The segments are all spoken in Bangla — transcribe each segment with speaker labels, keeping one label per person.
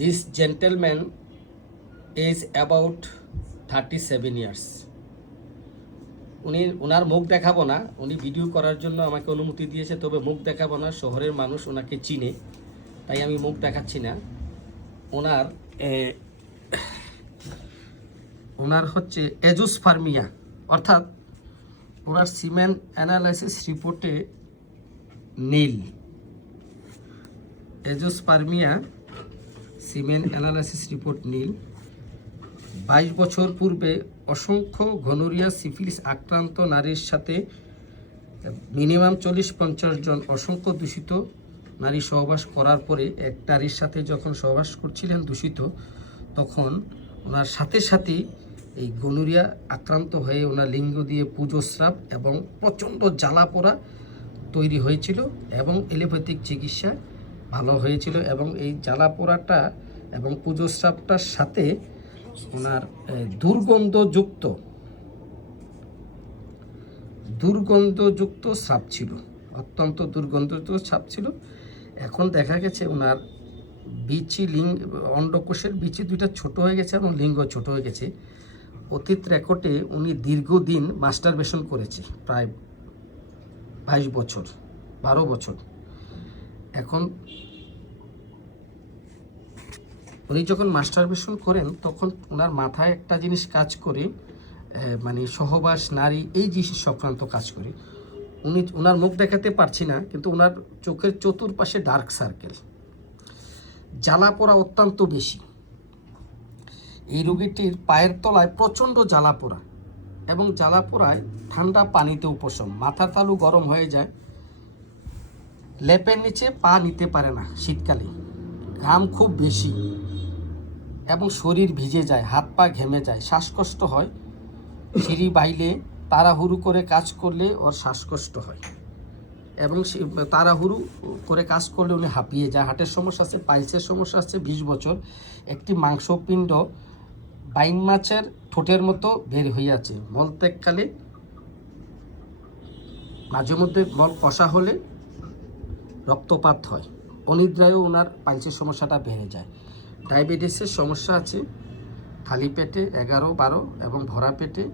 Speaker 1: This gentleman is about thirty seven years উনি ওনার মুখ দেখাবো না, উনি ভিডিও করার জন্য আমাকে অনুমতি দিয়েছে, তবে মুখ দেখাবো না, শহরের মানুষ ওনাকে চিনে, তাই আমি মুখ দেখাচ্ছি না। ওনার ওনার হচ্ছে এজুস ফার্মিয়া অর্থাৎ ওনার সিমেন্ট অ্যানালাইসিস রিপোর্টে নীল। এজোস পারমিয়া সিমেন্ট অ্যানালাইসিস রিপোর্ট নীল। বাইশ বছর পূর্বে অসংখ্য ঘনরিয়া সিফিলিস আক্রান্ত নারীর সাথে মিনিমাম চল্লিশ পঞ্চাশ জন অসংখ্য দূষিত নারী সহবাস করার পরে এক নারীর সাথে যখন সহবাস করছিলেন দূষিত, তখন ওনার সাথে সাথেই এই গনুরিয়া আক্রান্ত হয়ে ওনার লিঙ্গ দিয়ে পুজোস্রাব এবং প্রচণ্ড জ্বালা পোড়া তৈরি হয়েছিল এবং এলোপ্যাথিক চিকিৎসা ভালো হয়েছিল এবং এই জ্বালা পোড়াটা এবং পুজোস্রাবটার সাথে ওনার দুর্গন্ধযুক্ত দুর্গন্ধযুক্ত সাপ ছিল, অত্যন্ত দুর্গন্ধযুক্ত সাপ ছিল। এখন দেখা গেছে ওনার বিচি লিঙ্গ অন্ডকোষের বিচি দুইটা ছোট হয়ে গেছে এবং লিঙ্গ ছোট হয়ে গেছে। অতীত রেকর্ডে উনি দীর্ঘদিন মাস্টারবেশন করেছে, প্রায় বাইশ বছর, বারো বছর। এখন উনি যখন মাস্টারবেশন করেন, তখন ওনার মাথায় একটা জিনিস কাজ করে মানে সহবাস, নারী, এই জিনিস সংক্রান্ত কাজ করে। উনি ওনার মুখ দেখাতে পারছি না, কিন্তু ওনার চোখের চতুর্পাশে ডার্ক সার্কেল জ্বালা পোড়া অত্যন্ত বেশি। এই রোগীটির পায়ের তলায় প্রচণ্ড জ্বালা পোড়া এবং জ্বালা পোড়ায় ঠান্ডা পানিতে উপশম। মাথার তালু গরম হয়ে যায় লেপের নিচে পা নিতে পারে না শীতকালে। ঘাম খুব বেশি এবং শরীর ভিজে যায়, হাত পা ঘেমে যায়, শ্বাসকষ্ট হয়। সিঁড়ি বাইলে তাড়াহুড়ো করে কাজ করলে ওর শ্বাসকষ্ট হয় এবং তাড়াহুড়ো করে কাজ করলে উনি হাঁপিয়ে যায়। হার্টের সমস্যা আছে পাইলসের সমস্যা আছে। বিশ বছর একটি মাংসপিণ্ড বাইন মাছের ঠোঁটের মতো বের হইয়াছে মল মলত্যাগকালে মাঝে মধ্যে মল কষা হলে রক্তপাত হয়। অনিদ্রায়ও ওনার পাইলসের সমস্যাটা বেড়ে যায়। ডায়াবেটিসের সমস্যা আছে। খালি পেটে এগারো, বারো এবং ভরা পেটে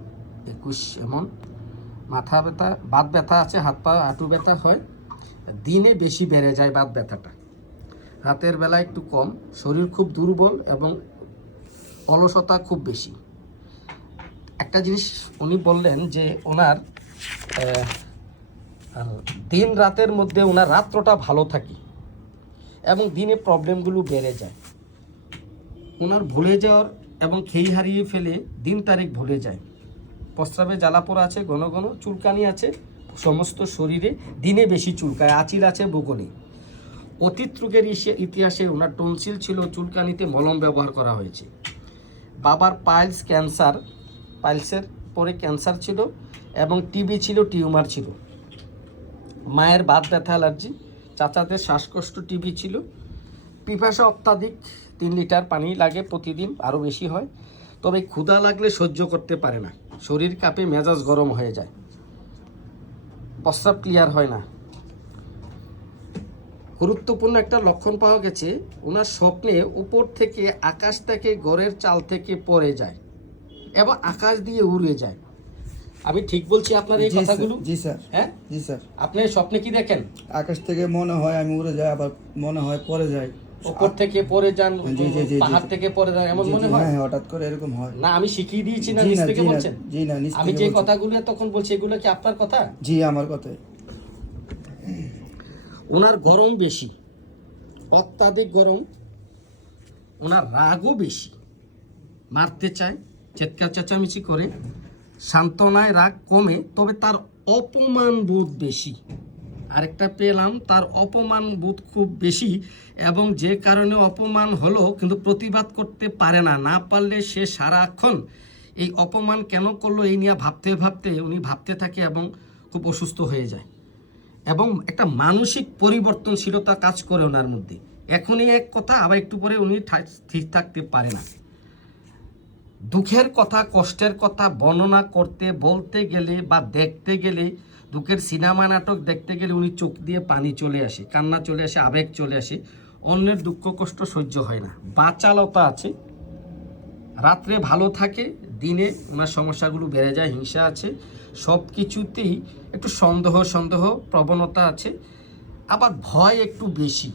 Speaker 1: একুশ এমন। মাথা ব্যথা, বাত ব্যথা আছে, হাত পা, হাঁটু ব্যথা হয়। দিনে বেশি বেড়ে যায় বাত ব্যথাটা। রাতের বেলা একটু কম। শরীর খুব দুর্বল এবং অলসতা খুব বেশি। একটা জিনিস উনি বললেন যে ওনার দিন রাতের মধ্যে ওনার রাত্রটা ভালো থাকে এবং দিনে প্রবলেমগুলো বেড়ে যায়। ওনার ভুলে যাওয়ার এবং খেই হারিয়ে ফেলে দিন তারিখ ভুলে যায়। প্রস্রাবে জ্বালা পোড়া আছে, ঘন ঘন চুলকানি আছে, সমস্ত শরীরে দিনে বেশি চুলকায়, আচিল আছে, বগলে। অতীত রোগের ইতিহাসে ওনার টনসিল ছিল চুলকানিতে মলম ব্যবহার করা হয়েছে। বাবার পাইলস ক্যান্সার, পাইলসের পরে ক্যান্সার ছিল এবং টিবি ছিল, টিউমার ছিল। মায়ের বাত ব্যথা, অ্যালার্জি। চাচাদের শ্বাসকষ্ট টিভি ছিল। পিপাসা অত্যাধিক, তিন লিটার পানি লাগে প্রতিদিন, আরও বেশি হয়। তবে ক্ষুধা লাগলে সহ্য করতে পারে না। শরীর কাঁপে, মেজাজ গরম হয়ে যায়। প্রস্রাব ক্লিয়ার হয় না। গুরুত্বপূর্ণ একটা লক্ষণ পাওয়া গেছে। ওনার স্বপ্নে উপর থেকে আকাশ থেকে ঘরের চাল থেকে পড়ে যায় এবং আকাশ দিয়ে উড়ে যায়। আমি ঠিক বলছি আপনার এই কথাগুলো?
Speaker 2: জি স্যার
Speaker 1: হ্যাঁ?
Speaker 2: জি স্যার।
Speaker 1: আপনি স্বপ্নে কি দেখেন?
Speaker 2: আকাশ থেকে মনে হয় আমি উড়ে যাই আবার মনে হয় পরে যাই।
Speaker 1: উপর থেকে পড়ে যান। পাহাড় থেকে পড়ে যান এমন মনে হয়?
Speaker 2: হ্যাঁ হঠাৎ করে এরকম হয়।
Speaker 1: না আমি শিখিয়ে দিয়েছি না নিজ থেকে বলছেন?
Speaker 2: জি না নিচ
Speaker 1: আমি যে কথাগুলো তখন বলছি এগুলো কি আপনার কথা?
Speaker 2: জি আমার কথাই
Speaker 1: ওনার গরম বেশি অত্যাধিক গরম ওনার রাগও বেশি। মারতে চায় চেৎকার চেঁচামেচি করে। সান্ত্বনায় রাগ কমে, তবে তার অপমান বোধ বেশি। আরেকটা পেলাম, তার অপমান বোধ খুব বেশি এবং যে কারণে অপমান হলো, কিন্তু প্রতিবাদ করতে পারে না। না পারলে সে সারাক্ষণ এই অপমান কেন করল এই নিয়ে ভাবতে ভাবতে উনি ভাবতে থাকে এবং খুব অসুস্থ হয়ে যায়। এবং একটা মানসিক পরিবর্তনশীলতা কাজ করে ওনার মধ্যে। এখনই এক কথা, আবার একটু পরে উনি স্থির থাকতে পারে না। দুঃখের কথা, কষ্টের কথা বর্ণনা করতে, বলতে গেলে বা দেখতে গেলে, দুঃখের সিনেমা নাটক দেখতে গেলে উনি চোখ দিয়ে পানি চলে আসে, কান্না চলে আসে, আবেগ চলে আসে। অন্যের দুঃখ, কষ্ট সহ্য হয় না। বাচালতা আছে, রাত্রে ভালো থাকে, দিনে ওনার সমস্যাগুলো বেড়ে যায়, হিংসা আছে। সব কিছুতেই একটু সন্দেহ সন্দেহ, প্রবণতা আছে। আবার ভয় একটু বেশি।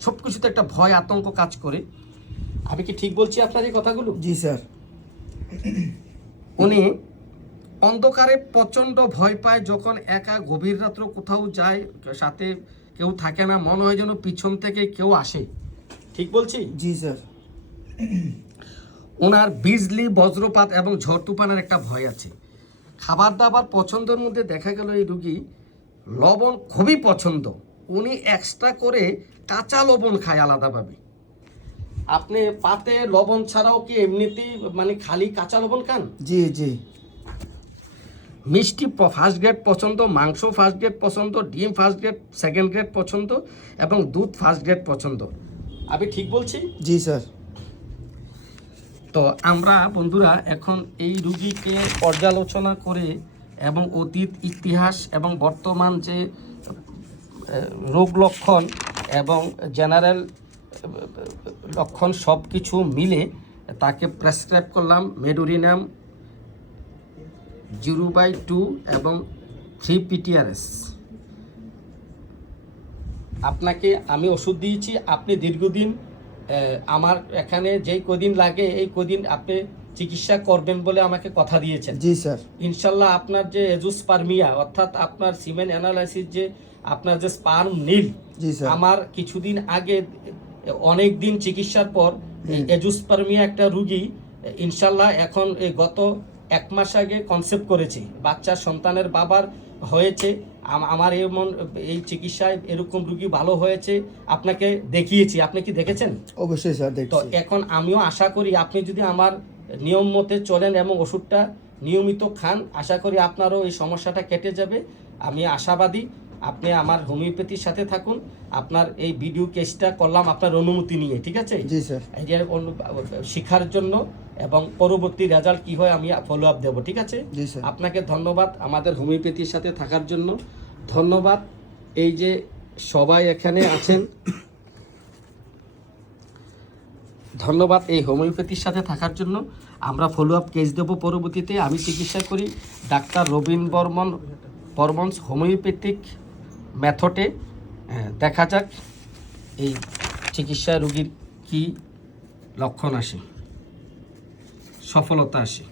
Speaker 1: সব কিছুতে একটা ভয়, আতঙ্ক কাজ করে। আমি কি ঠিক বলছি আপনার এই কথাগুলো?
Speaker 2: জি, স্যার।
Speaker 1: উনি অন্ধকারে প্রচণ্ড ভয় পায় যখন একা গভীর রাত্র কোথাও যায় সাথে কেউ থাকে না মনে হয় যেন পিছন থেকে কেউ আসে। ঠিক বলছি?
Speaker 2: জি স্যার।
Speaker 1: ওনার বিজলি বজ্রপাত এবং ঝড় তুফানের একটা ভয় আছে। খাবার দাবার পছন্দের মধ্যে দেখা গেল এই রুগী লবণ খুবই পছন্দ। উনি এক্সট্রা করে কাঁচা লবণ খায় আলাদাভাবে। আপনি পাতে লবণ ছাড়াও কি এমনিতেই মানে খালি কাঁচা লবণ খান?
Speaker 2: জি জি।
Speaker 1: মিষ্টি ফার্স্ট গ্রেড পছন্দ মাংস ফার্স্ট গ্রেড পছন্দ ডিম ফার্স্ট গ্রেড সেকেন্ড গ্রেড পছন্দ এবং দুধ ফার্স্ট গ্রেড পছন্দ। আমি ঠিক বলছি?
Speaker 2: জি স্যার।
Speaker 1: তো আমরা বন্ধুরা এখন এই রুগীকে পর্যালোচনা করে এবং অতীত ইতিহাস এবং বর্তমান যে রোগ লক্ষণ এবং জেনারেল লক্ষণ সব কিছু মিলে তাকে প্রেসক্রাইব করলাম মেডুরিনাম জিরো বাই টু এবং থ্রি পিটিআরএস। আপনাকে আমি ওষুধ দিয়েছি আপনি দীর্ঘদিন আমার এখানে যেই কদিন লাগে এই কদিন আপনি চিকিৎসা করবেন বলে আমাকে কথা দিয়েছেন।
Speaker 2: জি স্যার।
Speaker 1: ইনশাল্লাহ আপনার যে এজুস্পারমিয়া অর্থাৎ আপনার সিমেন্ট অ্যানালাইসিস যে আপনার যে স্পার্ম নীল
Speaker 2: জি স্যার।
Speaker 1: আমার কিছুদিন আগে অনেক দিন চিকিৎসার পর এজুস্পারমিয়া একটা রুগী ইনশাল্লাহ এখন এই গত এক মাস আগে কনসেপ্ট করেছে। বাচ্চা সন্তানের বাবার হয়েছে আমার এমন এই চিকিৎসায় এরকম রুগী ভালো হয়েছে আপনাকে দেখিয়েছি। আপনি কি দেখেছেন?
Speaker 2: অবশ্যই স্যার
Speaker 1: তো এখন আমিও আশা করি আপনি যদি আমার নিয়ম মতে চলেন এবং ওষুধটা নিয়মিত খান আশা করি আপনারও এই সমস্যাটা কেটে যাবে। আমি আশাবাদী আপনি আমার হোমিওপ্যাথির সাথে থাকুন। আপনার এই ভিডিও কেসটা করলাম আপনার অনুমতি নিয়ে ঠিক আছে?
Speaker 2: জি স্যার।
Speaker 1: শিখার জন্য এবং পরবর্তী রেজাল্ট কি হয় আমি ফলো আপ দেবো ঠিক আছে? আপনাকে ধন্যবাদ আমাদের হোমিওপ্যাথির সাথে থাকার জন্য। ধন্যবাদ। এই যে সবাই এখানে আছেন ধন্যবাদ এই হোমিওপ্যাথির সাথে থাকার জন্য। আমরা ফলো আপ কেস দেবো পরবর্তীতে। আমি চিকিৎসা করি। ডাক্তার রবীন বর্মন বর্মন হোমিওপ্যাথিক মেথডে দেখা যাক এই চিকিৎসা রোগীর কি লক্ষণ আসে সফলতা আসে।